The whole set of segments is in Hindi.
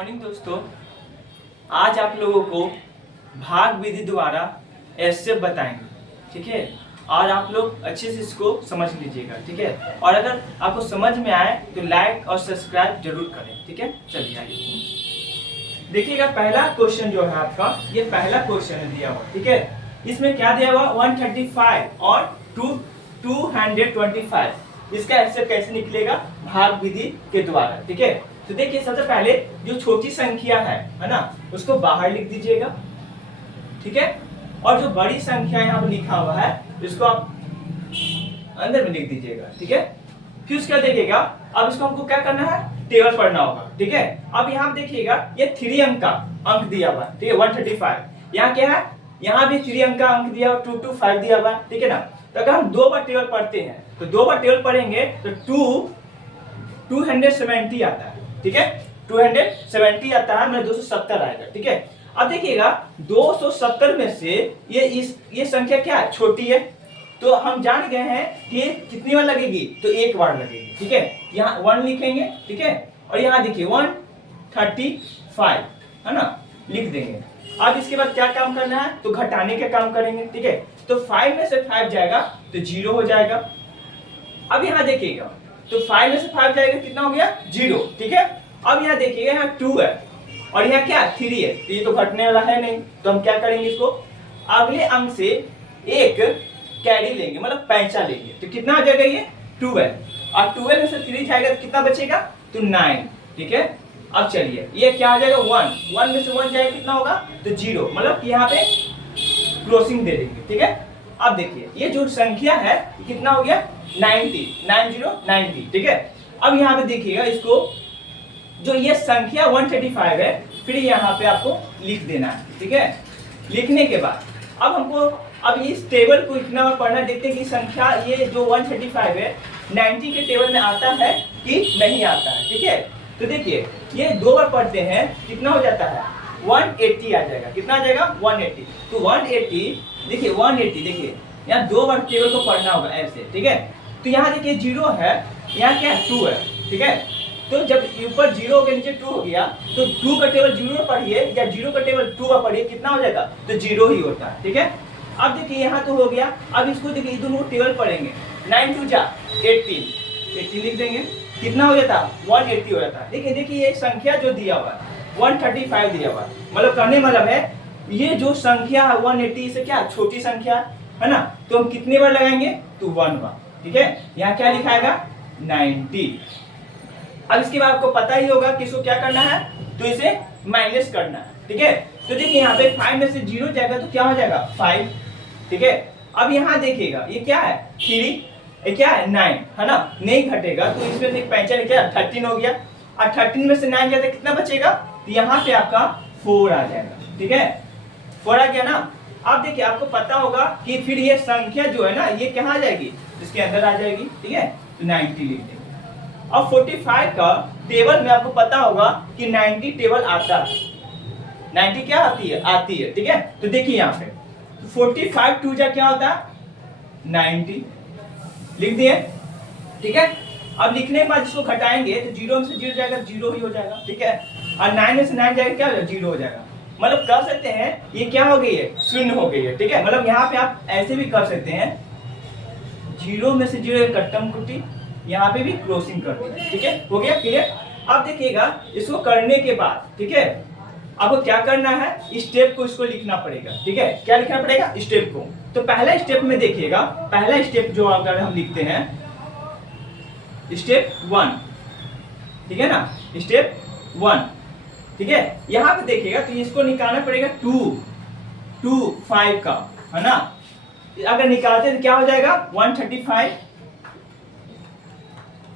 मॉर्निंग दोस्तों, आज आप लोगों को भाग विधि द्वारा ऐसे बताएंगे, ठीक है। और आप लोग अच्छे से इसको समझ लीजिएगा, ठीक है। और अगर आपको समझ में आए तो लाइक और सब्सक्राइब जरूर करें, ठीक है। चलिए आइए देखिएगा, पहला क्वेश्चन जो है आपका, ये पहला क्वेश्चन दिया हुआ, ठीक है। इसमें क्या दिया हुआ 135 और 225। इसका ऐसे कैसे निकलेगा? भाग विधि के द्वारा, ठीक है। तो देखिए, सबसे पहले जो छोटी संख्या है ना, उसको बाहर लिख दीजिएगा, ठीक है। और जो बड़ी संख्या यहाँ पर लिखा हुआ है, इसको आप अंदर में लिख दीजिएगा, ठीक है। फिर उसका देखिएगा, अब इसको हमको क्या करना है? टेबल पढ़ना होगा, ठीक है। अब यहाँ देखिएगा, ये 3 अंक का अंक दिया हुआ है, ठीक है। 135 यहाँ क्या है? यहाँ भी 3 अंक का अंक दिया हुआ, 225 दिया हुआ है, ठीक है ना। तो अगर हम 2 बार टेबल पढ़ते हैं तो 2 बार टेबल पढ़ेंगे तो 270 आता है, ठीक है। 270 आता है, मतलब 270 आएगा, ठीक है। अब देखिएगा, 270 में से ये संख्या क्या है? छोटी है। तो हम जान गए हैं कि कितनी बार लगेगी? तो 1 बार लगेगी, ठीक है। यहाँ 1 लिखेंगे, ठीक है। और यहाँ देखिए 135 है ना, लिख देंगे। अब इसके बाद क्या काम करना है? तो घटाने का काम करेंगे, ठीक है। तो 5 में से 5 जाएगा तो 0 हो जाएगा। अब यहाँ देखिएगा, तो 5 में से 5 जाएगा, कितना हो गया? 0, ठीक है। अब यहाँ देखिएगा, यहाँ 2 है और यहाँ क्या? 3 है, तो ये तो घटने वाला है नहीं। तो हम क्या करेंगे? इसको अगले अंक से एक कैरी लेंगे, मतलब पैंचा लेंगे। तो कितना हो जाएगा? ये 12। और 12 में से 3 जाएगा तो कितना बचेगा? तो 9, ठीक है। अब चलिए, ये क्या आ जाएगा? 1 में से 1 जाएगा, कितना होगा? तो 0, मतलब कि यहाँ पे क्लोजिंग दे देंगे, ठीक है। अब देखिए, ये जो संख्या है कितना हो गया? 90, ठीक है। अब यहाँ पे देखिएगा, इसको जो ये संख्या 135 है, फिर यहाँ पे आपको लिख देना है, ठीक है। लिखने के बाद अब हमको अब इस टेबल को इतना बार पढ़ना, देखते हैं कि संख्या ये जो 135 है 90 के टेबल में आता है कि नहीं आता है, ठीक है। तो देखिए, ये 2 बार पढ़ते हैं, कितना हो जाता है? 180 आ जाएगा। कितना आ जाएगा? 180। तो 180 देखिए, 180 देखिए, यहाँ 2 बार टेबल को पढ़ना होगा ऐसे, ठीक है। तो यहाँ देखिए 0 है, यहाँ क्या है? 2 है, ठीक है। तो जब ऊपर 0 हो गया, नीचे 2 हो गया, तो 2 का टेबल 0 पढ़िए या 0 का टेबल 2 पर पढ़िए, कितना हो जाएगा? तो 0 ही होता है, ठीक है। अब देखिए, यहाँ तो हो गया। अब इसको देखिए, दोनों टेबल पढ़ेंगे। 9 2 जा 18 लिख देंगे, कितना हो जाता? 180 हो जाता है। देखिए ये संख्या जो दिया हुआ है 135 दिया हुआ है, मतलब कहने मतलब है ये जो संख्या है 180 से क्या छोटी संख्या है ना। तो हम कितने बार लगाएंगे? तो 1 बार, ठीक है। यहाँ क्या लिखाएगा? 90। अब इसके बाद आपको पता ही होगा कि इसको क्या करना है? तो इसे माइनस करना है, ठीक है। तो देखिए, यहाँ पे 5 में से 0 जाएगा तो क्या हो जाएगा? 5, ठीक है। अब यहाँ देखिएगा, ये क्या है? 3, ये क्या है? 9 है ना, नहीं घटेगा तो इसमें से एक पैंचा क्या? 13 हो गया। और 13 में से 9 जाता कितना बचेगा? तो यहाँ पे आपका 4 आ जाएगा, ठीक है। 4 आ गया ना। अब देखिए, आपको पता होगा कि फिर ये संख्या जो है ना, ये कहाँ आ जाएगी? इसके अंदर आ जाएगी, ठीक है। तो 90 लिख देंगे। अब 45 का टेबल में आपको पता होगा कि 90 टेबल आता है। 90 क्या आती है, ठीक है। तो देखिए यहाँ पे 45 2 जा क्या होता है? 90 लिख दिए, ठीक है। अब लिखने के बाद इसको घटाएंगे तो 0 में से 0 जाएगा, 0 ही हो जाएगा, ठीक है। और 9 में से 9 जाएगा, क्या हो जाएगा? 0 हो जाएगा। मतलब कर सकते हैं ये क्या हो गई है? शून्य हो गई है, ठीक है। मतलब यहाँ पे आप ऐसे भी कर सकते हैं, 0 में से 0 कट्टम कुट्टी, यहाँ पे भी क्लोजिंग कर दी, ठीक है। हो गया क्लियर? अब देखिएगा, इसको करने के बाद, ठीक है, आपको क्या करना है? स्टेप को इसको लिखना पड़ेगा, ठीक है। क्या लिखना पड़ेगा? स्टेप को। तो पहला स्टेप में देखिएगा, पहला स्टेप जो अगर हम लिखते हैं स्टेप 1, ठीक है ना, स्टेप 1, ठीक है। यहाँ पे देखिएगा, तो इसको निकालना पड़ेगा 225 का, है ना। अगर निकालते तो क्या हो जाएगा? 135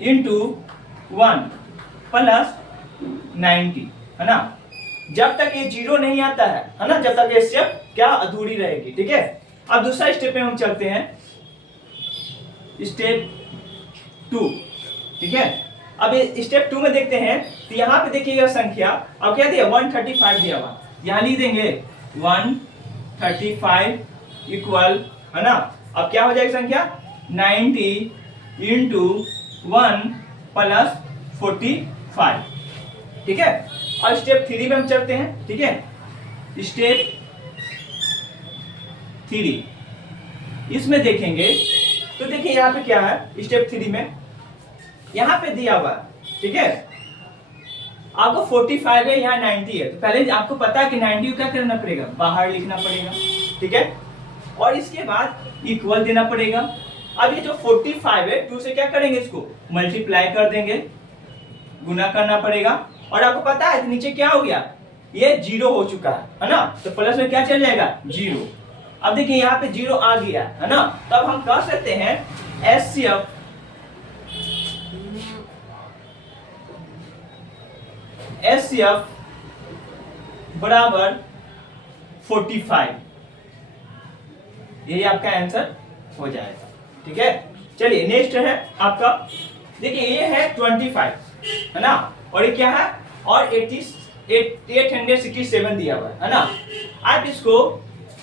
इंटू 1 प्लस 90, है ना। जब तक ये 0 नहीं आता है ना, जब तक ये स्टेप क्या अधूरी रहेगी, ठीक है। अब दूसरा स्टेप में हम चलते हैं, स्टेप 2, ठीक है। अब स्टेप 2 में देखते हैं, तो यहाँ पे देखिएगा संख्या, अब क्या दिया? 135 दिया हुआ, यहाँ लिख देंगे 135 इक्वल, है ना। अब क्या हो जाएगी संख्या? 90 इंटू 1 प्लस 45, ठीक है। और स्टेप 3 में हम चलते हैं, ठीक है। स्टेप 3 इसमें देखेंगे तो देखिए यहाँ पे क्या है, स्टेप 3 में यहाँ पे दिया हुआ है, ठीक है। आपको 45 है, यहाँ 90 है, तो पहले आपको पता है कि 90 को क्या करना पड़ेगा, बाहर लिखना पड़ेगा, ठीक है। और इसके बाद इक्वल देना पड़ेगा। अब ये जो 45 है 2 से क्या करेंगे, इसको मल्टीप्लाई कर देंगे, गुना करना पड़ेगा। और आपको पता है नीचे क्या हो गया, ये 0 हो चुका है ना, तो प्लस में क्या चल जाएगा 0। अब देखिए यहाँ पे 0 आ गया है ना, तब हम कह सकते हैं HCF बराबर 45, यही आपका आंसर हो जाएगा, ठीक है। चलिए नेक्स्ट है आपका, देखिए ये है 25 है ना, और ये क्या है, और 867 दिया हुआ है ना।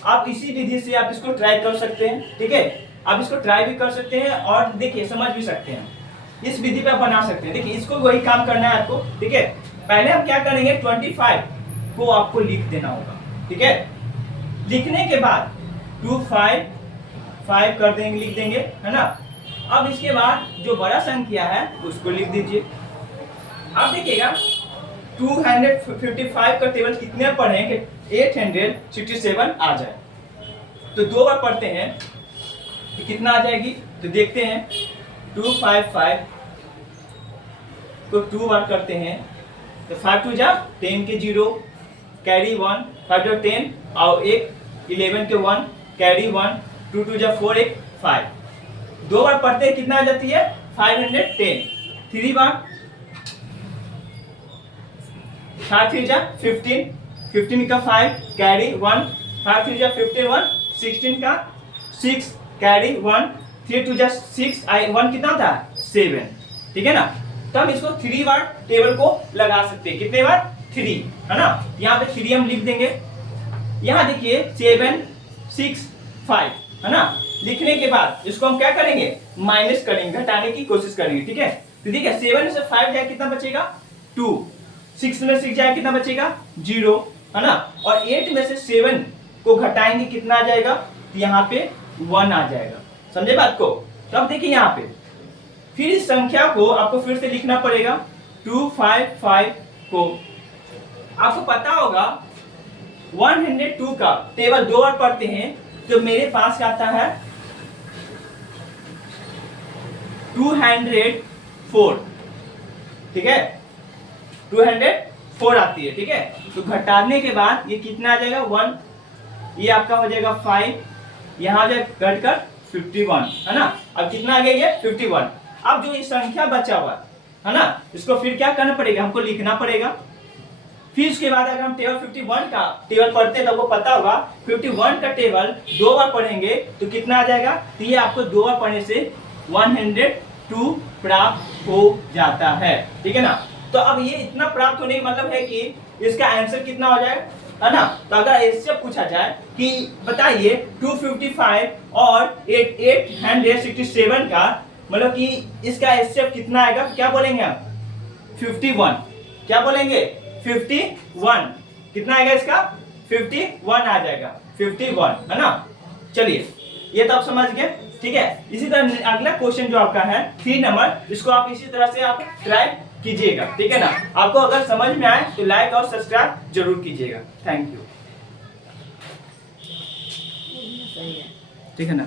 आप इसी विधि से आप इसको ट्राई कर सकते हैं, ठीक है। आप इसको ट्राई भी कर सकते हैं और देखिए समझ भी सकते हैं, इस विधि पे आप बना सकते हैं। देखिए इसको वही काम करना है आपको, ठीक है। पहले हम क्या करेंगे, 25 को आपको लिख देना होगा, ठीक है। लिखने के बाद 255 कर देंगे, लिख देंगे, है ना। अब इसके बाद जो बड़ा संख्या है उसको लिख दीजिए। अब देखिएगा 255 का टेबल कितने पढ़े कि 867 आ जाए, तो 2 बार पढ़ते हैं तो कितना आ जाएगी, तो देखते हैं 255 को 2 बार करते हैं तो 5 2 जा 10 के 0 कैरी 1, 5 2 10 और 1 11 के 1 कैरी 1, 2 2 जा 4 1 5, 2 बार पढ़ते हैं कितना आ जाती है 510, 3 बार 5 3 जा 15, 15 का 5 कैरी 1, 5 3 जा 15 1, 16 का 6 कैरी 1, 3 2 जा 6 1 कितना था 7, ठीक है ना। तो हम इसको 3 बार टेबल को लगा सकते हैं, कितने बार 3, है ना। यहाँ पे 3 हम लिख देंगे। यहाँ देखिए 7 6 5 है ना, लिखने के बाद इसको हम क्या करेंगे, माइनस करेंगे, घटाने की कोशिश करेंगे, ठीक है। तो देखिए 7 में से 5 जाए कितना बचेगा 2, 6 में 6 जाए कितना बचेगा 0, है ना। और 8 में से 7 को घटाएंगे कितना आ जाएगा, तो यहाँ पे 1 आ जाएगा, समझे बात को। तो अब देखिए यहाँ पे फिर इस संख्या को आपको फिर से लिखना पड़ेगा, 255 को आपको पता होगा 102 का टेबल 2 बार पढ़ते हैं तो मेरे पास आता है 204, ठीक है, 204 आती है, ठीक है। तो घटाने के बाद ये कितना आ जाएगा 1, ये आपका हो जाएगा 5, यहाँ से घटकर 51, है ना। अब कितना आ गया ये 51। अब जो ये संख्या बचा हुआ है ना, इसको फिर क्या करना पड़ेगा, हमको लिखना पड़ेगा। फिर उसके बाद अगर हम टेबल 51 का टेबल पढ़ते हैं तो आपको पता होगा 51 का टेबल 2 बार पढ़ेंगे तो कितना आ जाएगा, तो ये आपको 2 बार पढ़ने से 102 प्राप्त हो जाता है, ठीक है ना। तो अब ये इतना प्राप्त होने का मतलब है कि इसका आंसर कितना हो जाएगा, है ना। तो अगर इससे पूछा जाए कि बताइए 255 और 867 का मतलब कि इसका एचसीएफ कितना आएगा, तो क्या बोलेंगे आप 51, क्या बोलेंगे 51, कितना आएगा इसका 51 आ जाएगा, 51, है ना। चलिए ये तो आप समझ गए, ठीक है। इसी तरह अगला क्वेश्चन जो आपका है 3 नंबर, इसको आप इसी तरह से आप ट्राई कीजिएगा, ठीक है ना। आपको अगर समझ में आए तो लाइक और सब्सक्राइब जरूर कीजिएगा। थैंक यू, ठीक है ना।